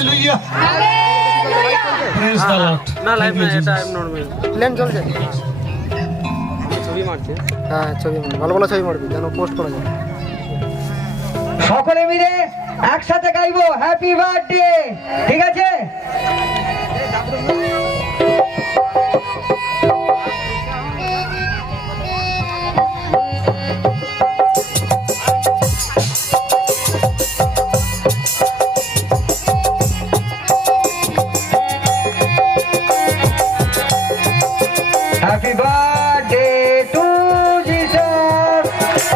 Hallelujah. Praise the Lord. না live না, এটা নরমাল প্লেন চলছে। ছবি মারছে। হ্যাঁ ছবি ভালো ভালো ছবি মারবি যেন পোস্ট করা যায়। সকলে মিলে একসাথে গাইবো হ্যাপি বার্থডে, ঠিক আছে? Happy birthday to Jesus.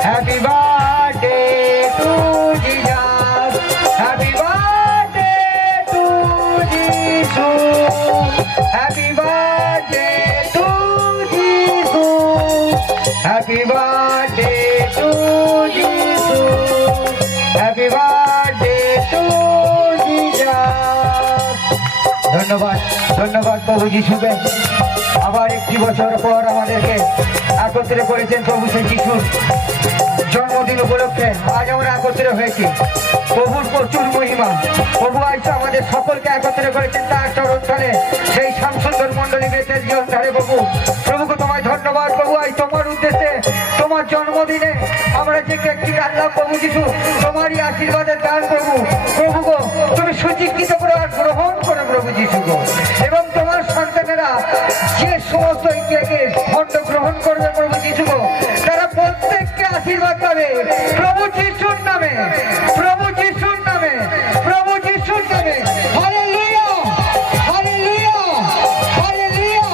Happy birthday to Jesus. Happy birthday to Jesus. Happy birthday to Jesus. Happy birthday to Jesus. Happy birthday to Jesus. ধন্যবাদ ধন্যবাদ প্রভু যিশুকে। আবার একটি বছর পর আমাদেরকে একত্রে করেছেন প্রভু সেই যিশুর জন্মদিন উপলক্ষে আজ আমরা একত্রে হয়েছি। প্রভুর প্রচুর মহিমা। প্রভু আজ আমাদের সকলকে একত্রে করেছেন তার চরণতলে, সেই শ্যামসুন্দর মণ্ডলী বেতের জীবনধারে। প্রভু প্রভুকে তোমায় ধন্যবাদ। প্রভু আজ তোমার উদ্দেশ্যে তোমার জন্মদিনে আমরা যে কেকটি কাটলাম প্রভু যিশু, তোমারই আশীর্বাদের দান প্রভু। প্রভু গো তুমি সুচিকিত করে আর গ্রহণ করো প্রভু যিশু গো, এবং তোমার সন্তানেরা যে সমস্ত এই কেকের খণ্ড গ্রহণ করবে প্রভু যিশু গো, তারা প্রত্যেককে আশীর্বাদ পাবে প্রভু যিশুর নামে, প্রভু যিশুর নামে, প্রভু যিশুর নামে। Hallelujah hallelujah hallelujah.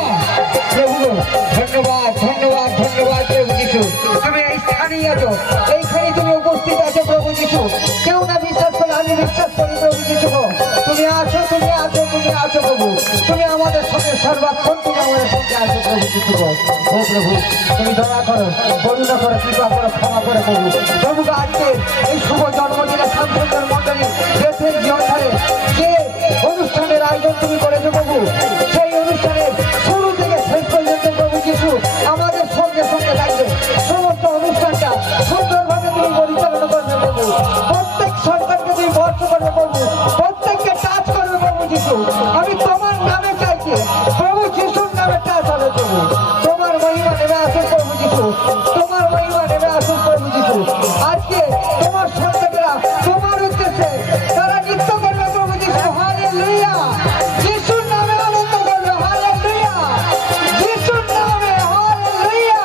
প্রভু গো ধন্যবাদ ধন্যবাদ ধন্যবাদ প্রভু যিশু। তুমি এই স্থানেই আছো, এইখানে তুমি উপস্থিত আছো প্রভু যিশু। কেউ না বিশ্বাস করে, আমি বিশ্বাস করি প্রভু যিশু গো, তুমি আছো তুমি আছো তুমি আছো প্রভু। তুমি আমাদের সঙ্গে সর্বক্ষণ তুমি আমাদের সঙ্গে আছো প্রভু যিশু গো। ও প্রভু তুমি দয়া করো, করুণা করো, কৃপা করো, ক্ষমা করো প্রভু। প্রভু আজকে এই শুভ জন্মদিনে শ্যামসুন্দর মণ্ডলী বেতের জীবনধারে যে অনুষ্ঠানের আয়োজন তুমি করেছো প্রভু, সেই অনুষ্ঠানের শুরু থেকে শেষ পর্যন্ত প্রভু যিশু আমাদের সঙ্গে সঙ্গে থাকবে। সমস্ত অনুষ্ঠানটা সুন্দরভাবে তুমি পরিচালনা করবে প্রভু। প্রত্যেক সন্তানকে তুমি বর্ষ করবে প্রভু, প্রত্যেককে টাচ করবে প্রভু যিশু। আমি তোমার নামে চাইছি প্রভু যিশুর নামে টাচ হবে প্রভু। তোমার মহিমা নেমে আসুন প্রভু যিশু, তোমার মহিমা নেমে আসুন প্রভু যিশু। আজকে তোমার সন্তানেরা তোমার উদ্দেশ্যে তারা নৃত্য করবে প্রভু যিশু। হালেলুয়া। যিশুর নামে আনন্দ করবে। হালেলুয়া। যিশুর নামে হালেলুয়া।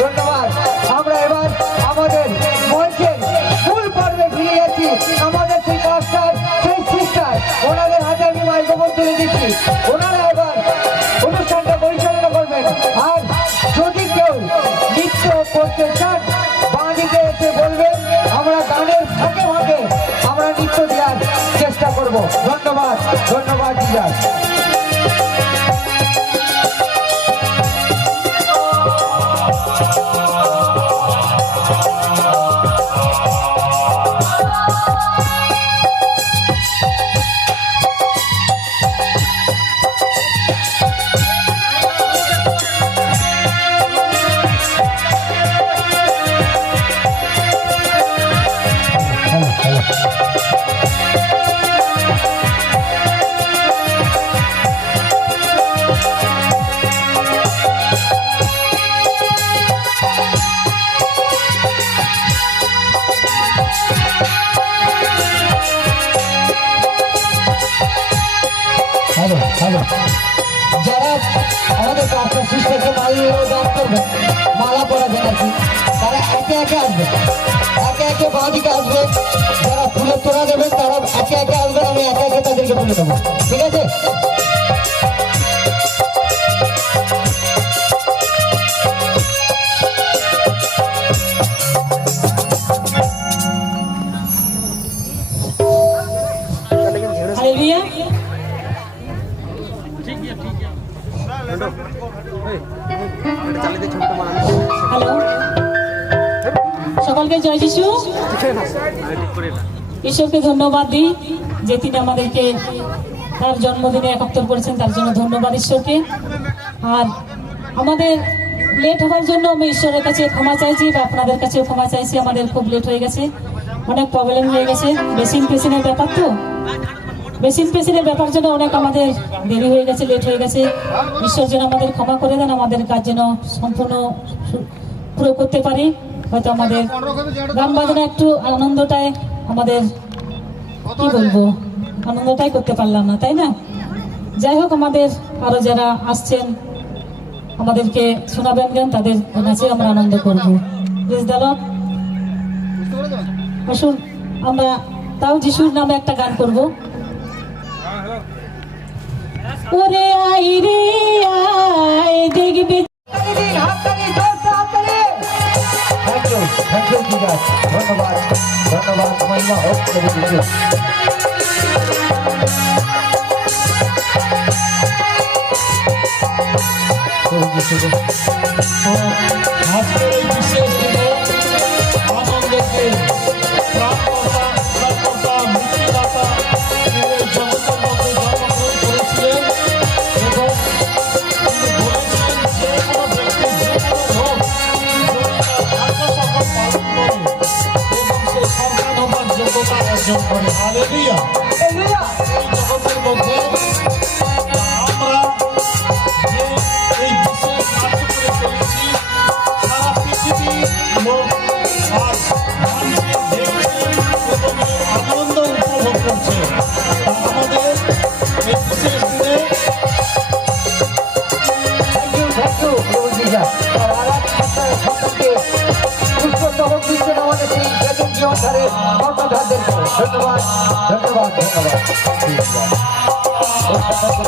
ধন্যবাদ। আমরা এবার আমাদের মঞ্চের মূল পর্বে ফিরে যাচ্ছি। আমাদের সেই মাস্টার, সেই সিস্টার, ওনাদের হাতে আমি মাইক্রোফোন তুলে দিচ্ছি। ওনারা এবার অনুষ্ঠানটা পরিচালনা করবেন। আর যদি কেউ নৃত্য করতে চান বাঁ দিকে এসে বলবেন, আমরা গানের ফাঁকে ফাঁকে আমরা নৃত্য দেওয়ার চেষ্টা করব। ধন্যবাদ ধন্যবাদ জিজাস। যারা আমাদের পাঁচটা সিস্টারকে দান করবেন, মালা পরাবেন আর কি, তারা একে একে আসবে, একে একে বাঁ দিকে আসবে। যারা ফুলের তোড়া দেবেন তারা একে একে আসবেন, আমি একে একে তাদেরকে তুলে দেবো, ঠিক আছে? হালেলুয়া। হ্যালো, সকলকে জয় যিশু। ঈশ্বরকে ধন্যবাদ দিই যে তিনি আমাদেরকে তার জন্মদিনে একাত্তর করেছেন, তার জন্য ধন্যবাদ ঈশ্বরকে। আর আমাদের লেট হওয়ার জন্য আমি ঈশ্বরের কাছে ক্ষমা চাইছি বা আপনাদের কাছেও ক্ষমা চাইছি। আমাদের খুব লেট হয়ে গেছে, অনেক প্রবলেম হয়ে গেছে, বেসিন ফেসিনের ব্যাপার তো মেশিন পেশিনের ব্যাপার জন্য অনেক আমাদের দেরি হয়ে গেছে, লেট হয়ে গেছে। ঈশ্বর যেন আমাদের ক্ষমা করে দেন, আমাদের কাজ যেন সম্পূর্ণ পুরো করতে পারি। হয়তো আমাদের গান বাজনা একটু আনন্দটাই আমাদের কি বলবো, আনন্দটাই করতে পারলাম না, তাই না? যাই হোক, আমাদের আরো যারা আসছেন আমাদেরকে শোনাবেন গান, তাদের নাচে আমরা আনন্দ করবো। প্লিজ দাদা আসুন, আমরা তাও যিশুর নামে একটা গান করব। ওরে আই রে আই দেখবে। থ্যাংক ইউ জিজাস, ধন্যবাদ ধন্যবাদ, মহিমা হোক প্রভু যিশু। প্রভু যিশুকে আজকের এই বিশেষ দিনে আনন্দকে প্রাণকর্তা মুক্তিদাতা তিনি এই জগতের মধ্যে জন্মগ্রহণ করেছিলেন এবং তিনি বলেছেন যে কোনো ব্যক্তি যে কোনো হোক ভাগ্য সফল পালন করে এবং সে সন্তান হবার যোগ্যতা অর্জন করে। হালেলুয়া। এই জগতের মধ্যে আমরা যে এই বিশেষ কার্য করে চলেছি, সারা পৃথিবীর লোক আজ মানুষের দেখছে এবং এর আনন্দ উপভোগ করছে। আমাদের এই বিশেষ দিনে থ্যাংক ইউ প্রভু জিজাস। আর আরাধ সন্তানকে পুষ্প চমক দিচ্ছেন আমাদের সেই বেদের জীবনধারের কর্ণধারদের। ধন্যবাদ ধন্যবাদ ধন্যবাদ।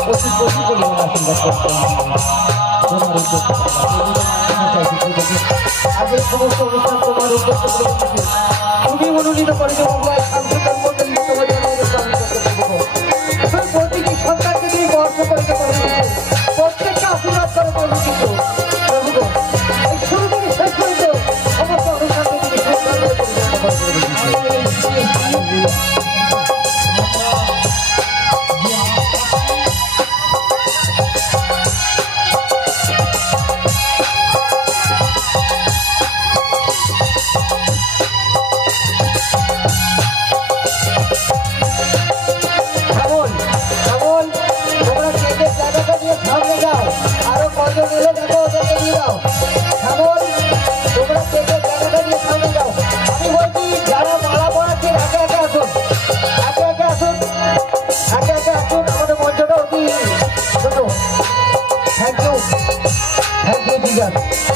প্রচুর প্রচুর পরিমাণ আশীর্বাদ করতে তোমার উদ্যোগ আগের সমস্ত অনুষ্ঠান তোমার উদ্যোগ তুমি মনোনীত করে প্রতিটি সন্তানকে তুমি বর্ষ করতে পারবে, প্রত্যেকটা আশীর্বাদ করে পারবে। কিন্তু প্রভু এই শুরু থেকে শেষ পর্যন্ত সমস্ত অনুষ্ঠানকে তুমি সুন্দরভাবে পরিচালনা করবে।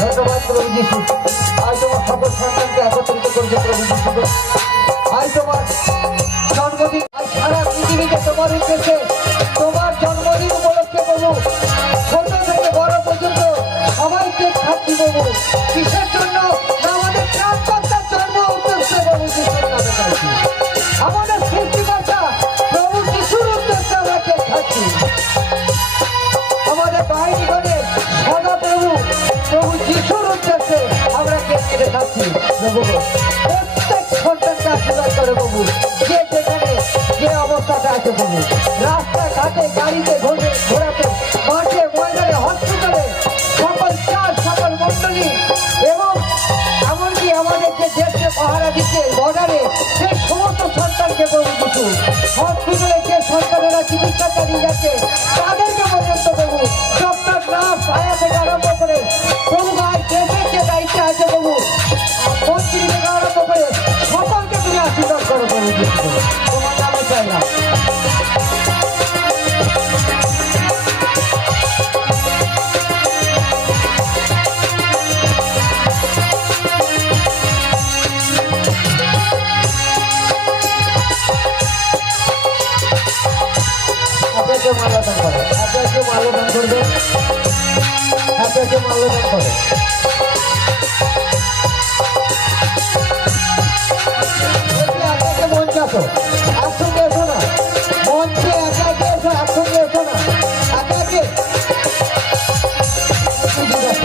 ধন্যবাদ প্রভু যিশু। আজ তোমার সকল সন্তানকে একত্রিত করছে প্রভু যিশু। আজ তোমার জন্মদিন, আজ সারা পৃথিবীতে তোমার উদ্দেশ্যে তোমার জন্মদিন উপলক্ষে প্রভু ছোট থেকে বড় পর্যন্ত সবাইকে খাচ্ছি প্রভু। কিসের জন্য? না আমাদের ত্রাণকর্তার জন্ম উদ্দেশ্যে প্রভু যিশুর নামে খাচ্ছি। আমাদের সৃষ্টিকর্তা প্রভু যিশুর উদ্দেশ্যে আমরা কেক খাচ্ছি। আমাদের বাহিনী করে সদা প্রভু যিশুর উদ্দেশ্যে আমরা কেক কেটে খাচ্ছি প্রভু। প্রত্যেক সন্তানকে আশীর্বাদ করে প্রভু, যে যেখানে যে অবস্থাতে আছে প্রভু, রাস্তাঘাটে গাড়িতে ঘোরাতে, মাঠে ময়দানে, হসপিটালে, সকল চার্চ, সকল মন্ডলী এবং এমনকি আমাদের যে দেশকে পাহারা দিচ্ছে বর্ডারে, সেই সমস্ত সন্তানকে প্রভু যিশু, হসপিটালে যে সন্তানেরা চিকিৎসা চালিয়ে যাচ্ছে তাদেরকে পর্যন্ত প্রভু, ডক্টর, নার্স, আয়া থেকে আরম্ভ করে প্রভু, আজ দেশের যে দায়িত্বে আছে প্রভু, মন্ত্রী থেকে আরম্ভ করে সকলকে তুমি আশীর্বাদ করো প্রভু যিশু। তোমার নামে চাইলাম। আপনাকে মাল্যদান করে, আপনাকে মাল্যদান করবে, আপনাকে মাল্যদান করে। আপনাকে মঞ্চে আসো, একসঙ্গে এসো না, মঞ্চে একা একে এসো, একসঙ্গে এসো না, একা একে। ধন্যবাদ।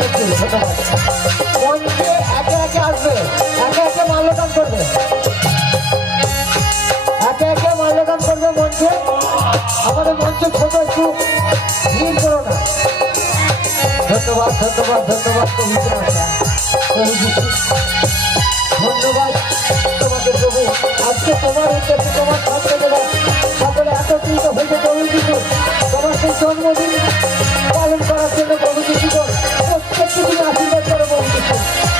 মঞ্চে একে একে আসবে, একে একে মাল্যদান করবে, একে একে মাল্যদান করবে মঞ্চে। আমাদের মঞ্চে ছোট, একটু ভিড় করো না। ধন্যবাদ ধন্যবাদ ধন্যবাদ প্রভু যিশু, ধন্যবাদ তোমাকে প্রভু। আজকে তোমার উদ্দেশ্যে তোমার সন্তানেরা সকলে একত্রিত জন্মদিন পালন করার জন্য প্রভু যিশু প্রত্যেককে তুমি আশীর্বাদ করো প্রভু যিশু,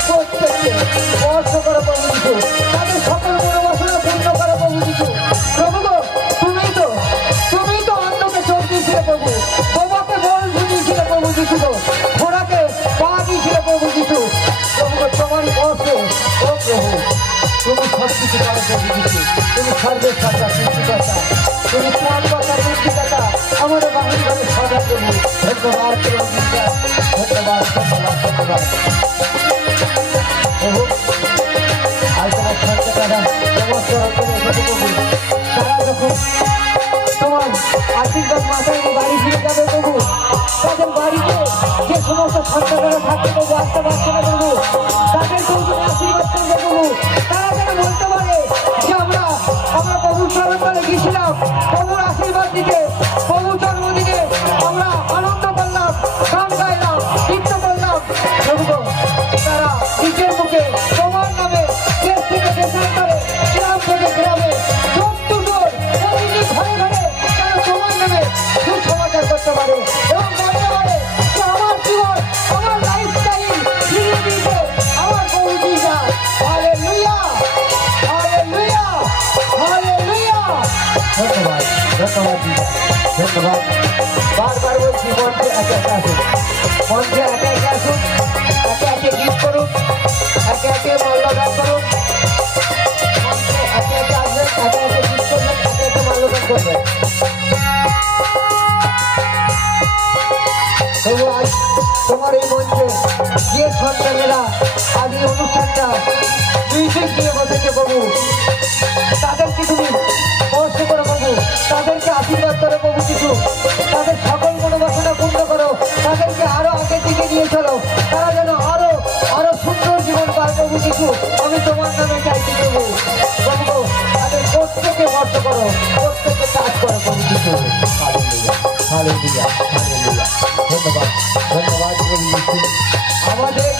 প্রত্যেককে স্পর্শ করো প্রভু যিশু, তাদের সকল মনোবাসনা পূর্ণ করো প্রভু যিশু। প্রভু গো, তুমি তো অন্যকে চোখ দিয়েছিলে প্রভু, তোমাকে বল বুঝিয়েছিলে প্রভু যিশু গো, ঘোড়াকে পা দিয়েছিলে প্রভু যিশু। প্রভু গো, তোমারই বর্ষে ও প্রভু তুমি সব কিছু করো প্রভু যিশু, তুমি সর্বের সাথে সৃষ্টিকর্তা, তুমি ত্রাণকর্তা মুক্তিদাতা, আমাদের বাহিনী ঘরে সদা প্রভু। ধন্যবাদ প্রভু, ধন্যবাদ ধন্যবাদ ধন্যবাদ প্রভু। আর তোমার সন্তানেরা তোমার চরণে এসেছে প্রভু, তারা যখন তোমার আশীর্বাদ মাথায় নিয়ে বাড়ি ফিরে যাবে প্রভু, তাদের বাড়িতে যে সমস্ত সন্তানেরা থাকবে প্রভু, আসতে পারছে না প্রভু, তাদেরকেও তুমি আশীর্বাদ করবে প্রভু। তারা যেন বলতে পারে যে আমরা প্রভুর স্মরণ করে গিয়েছিলাম প্রভুর আশীর্বাদ দিতে, প্রভুর জন্মদিনে আমরা আনন্দ করলাম, গান গাইলাম, নৃত্য করলাম প্রভু গো। তারা নিজের মুখে তোমার নামে দেশ থেকে দেশান্তরে, গ্রাম থেকে গ্রামে, ডোর টু ডোর, প্রতিটি ঘরে ঘরে তারা তোমার নামে সুসমাচার করতে পারে এবং বলতে পারে যে আমার জীবন, আমার লাইফস্টাইল ফিরিয়ে দিয়েছে আমার প্রভু যিশু। Hallelujah, hallelujah, hallelujah. ধন্যবাদ ধন্যবাদ দিদা, ধন্যবাদ। বারবার বলছি মঞ্চে একে একে আসুন, মঞ্চে একে একে আসুন, একে একে গীত করুন, একে একে মাল্যদান করুন, মঞ্চে একে একে আসবেন, একে একে গীত করবেন, একে একে মাল্যদান করবেন। তবু আজ তোমার এই মঞ্চে যে সন্তানেরা আজ এই অনুষ্ঠানটা মিউজিক দিয়ে বসেছে প্রভু, তাদেরকে তুমি স্পর্শ করো প্রভু, তাদেরকে আশীর্বাদ করো প্রভু কিছু, তাদের সকল মনোবাসনা পূর্ণ করো, তাদেরকে আরো আগের দিকে নিয়ে চলো, তারা যেন আরো আরো সুন্দর জীবন পায় প্রভু কিছু। আমি তোমার নামে চাইছি প্রভু, প্রভু তাদের প্রত্যেকে স্পর্শ করো, প্রত্যেকে কাজ করো প্রভু কিছু। Hallelujah, hallelujah, hallelujah. ধন্যবাদ ধন্যবাদ প্রভু যিশু। আমাদের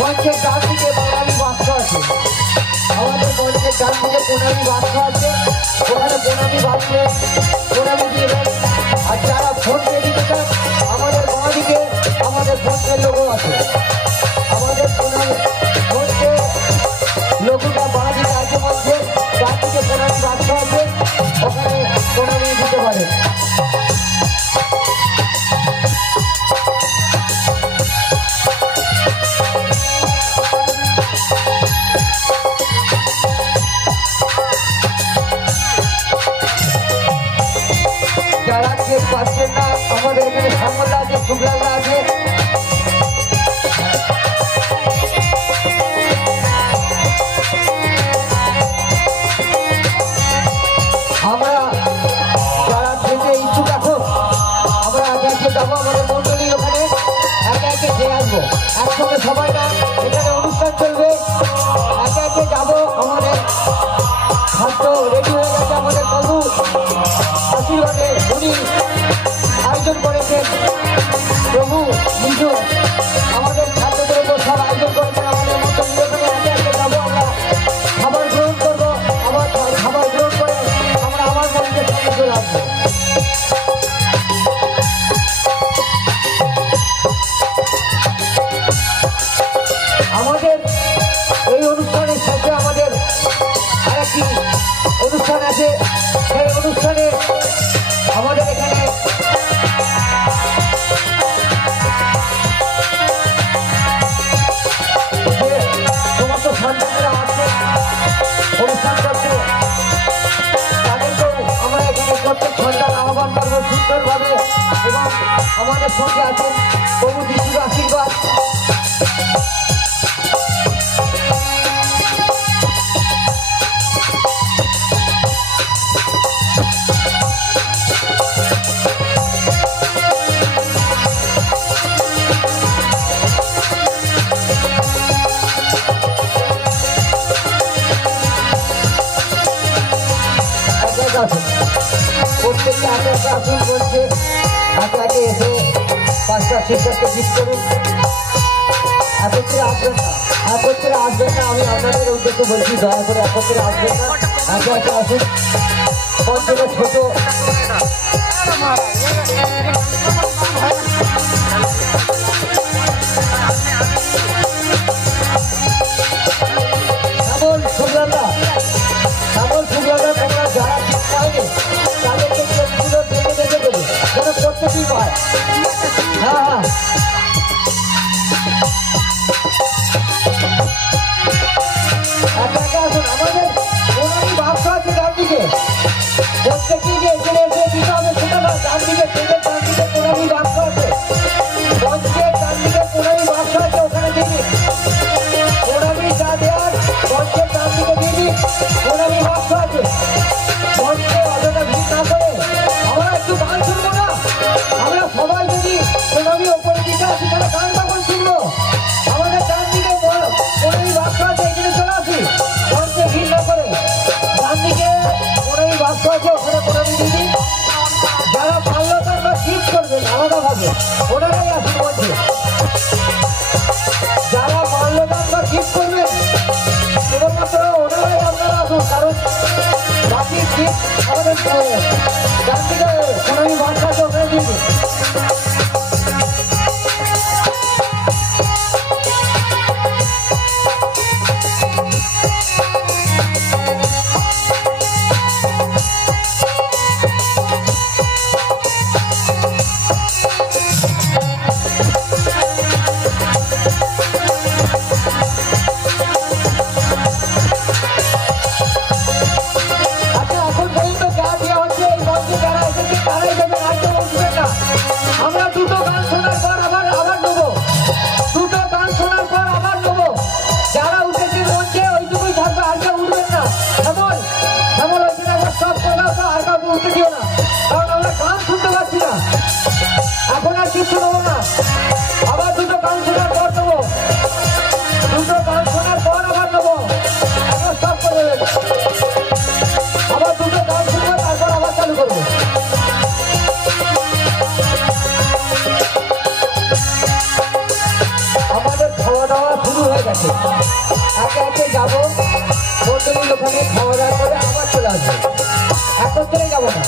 মঞ্চের ডান দিকে প্রণামী বাক্স আছে, আমাদের মঞ্চের ডান দিকে প্রণামী বাক্স আছে, ওখানে প্রণামী বাক্সে প্রণামী দিয়েবেন। আর যারা ফোন পে দিতে চান, আমাদের বাঁ দিকে আমাদের ফোন পে লোগো আছে, আমাদের প্রণামী ফোন পে লোগোটা বাঁ দিকে আছে, মঞ্চে ডান দিকে প্রণামী বাক্স আছে, ওখানে প্রণামী দিতে পারে। যারা কেক পাচ্ছেন না, আমাদের এখানে সামলা আছে, শুক্লালদা আছে, আমরা যারা খেতে ইচ্ছুক এখন আমরা একে একে যাবো, আমাদের মন্ডলীর ওখানে একে একে খেয়ে আসবো, একসঙ্গে সবাই না, এখানে অনুষ্ঠান চলবে, একে একে যাবো। আমাদের খাদ্য রেডি হয়ে গেছে, আমাদের প্রভু আশীর্বাদে উনি আয়োজন করেছেন, প্রভু যিশু আমাদের খাদ্যদ্রব্য সব আয়োজন করেছেন, আমাদের মন্ডলীর ওখানে একে একে যাবো, আমরা খাবার গ্রহণ করবো, আবার খাবার গ্রহণ করে আমরা আমার মন্দিরের সামনে চলে আসবো। আমাদের এই অনুষ্ঠানের সাথে আমাদের আরেকটি অনুষ্ঠান আছে, সেই অনুষ্ঠানে আমাদের এখানে যে সমস্ত সন্তানরা আছে অনুষ্ঠান করছে, তাদেরকেও আমরা এখানে প্রত্যেক সন্তান আহ্বান করবো সুন্দরভাবে, এবং আমাদের সঙ্গে আছেন প্রভু যিশুর আশীর্বাদ। প্রত্যেককে একে একে আসুন বলছে, একে একে এসে পাঁচটা শিক্ষককে জিত করুন। একত্রে আসবেন না, একত্রে আসবেন না, আমি আপনাদের উদ্দেশ্যে বলছি, দয়া করে একত্রে আসবেন না, একে একে আসুন। মঞ্চটা ছোট, শ্যামল শুক্লাদা তোমরা যারা ঠিক পাইবে তাদেরকে চোখগুলো দেখে দেখে দেবে যেন প্রত্যেকই পায়। হ্যাঁ হ্যাঁ একা একা আসুন, আমাদের ওনারই ভাবটা আছে ডান দিকে, প্রত্যেকই যে এখানে এসে দিতে হবে সেটা না, ডান দিকে থেকে ডান দিকে ওনারই ভাবটা আছে, মঞ্চের ডান দিকে ওনারই ভাবটা আছে, ওখানে দিবি ওনারই যা দেওয়ার মঞ্চের ডান দিকে দিবি ওনারই ভাবটা আছে। মঞ্চে অযথা ভিড় না করে আমরা একটু গান শুনবো না? আমরা সবাই যদি ওনারই ওপরে দিকে আসি তাহলে গান তখন শুনবো। আমাদের ডান দিকে ওনারই ভাবটা আছে, এখানে চলে আসি মঞ্চে ভিড় না করে। ডান দিকে ওনারই ভাবটা আছে, ওখানে ওনারই দিদি যারা মাল্যদান বা গিফট করবেন আলাদাভাবে ওনারাই আসুন মঞ্চে। যারা মাল্যদান বা গিফট করবেন কেবলমাত্র ওনারাই আপনারা আসুন, কারণ বাকি গিফট আমাদের ডান দিকে ওনারই ভাবটা আছে, ওখানে দিয়ে দিন। আচ্ছা, এখন পর্যন্ত যা দেওয়া হচ্ছে এই মঞ্চে যারা এসেছে তারাই দেবেন, আর কেউ উঠবেন না। আমরা দুটো গান শোনার পর আবার নেবো, দুটো গান শোনার পর আবার নেবো। যারা উঠেছে মঞ্চে ওইটুকুই থাকবে, আর কেউ উঠবেন না। এমন ওইখানে একবার স্টপ করে দাও তো, আর কাউকে উঠতে দিও না, কারণ আমরা গান শুনতে পাচ্ছি না। এখন আর কিছু নেবো না, আবার দুটো গান শোনার পর নেবো, দুটো গান শোনার পর আবার নেবো, একবার স্টপ করে দেবেন। আবার দুটো গান শুনবো, তারপর আবার চালু করবো। আমাদের খাওয়া দাওয়া শুরু হয়ে গেছে, একে একে যাবো মন্দিরের ওখানে খাওয়া দাওয়া করে আবার চলে আসবো, একত্রে যাবো না।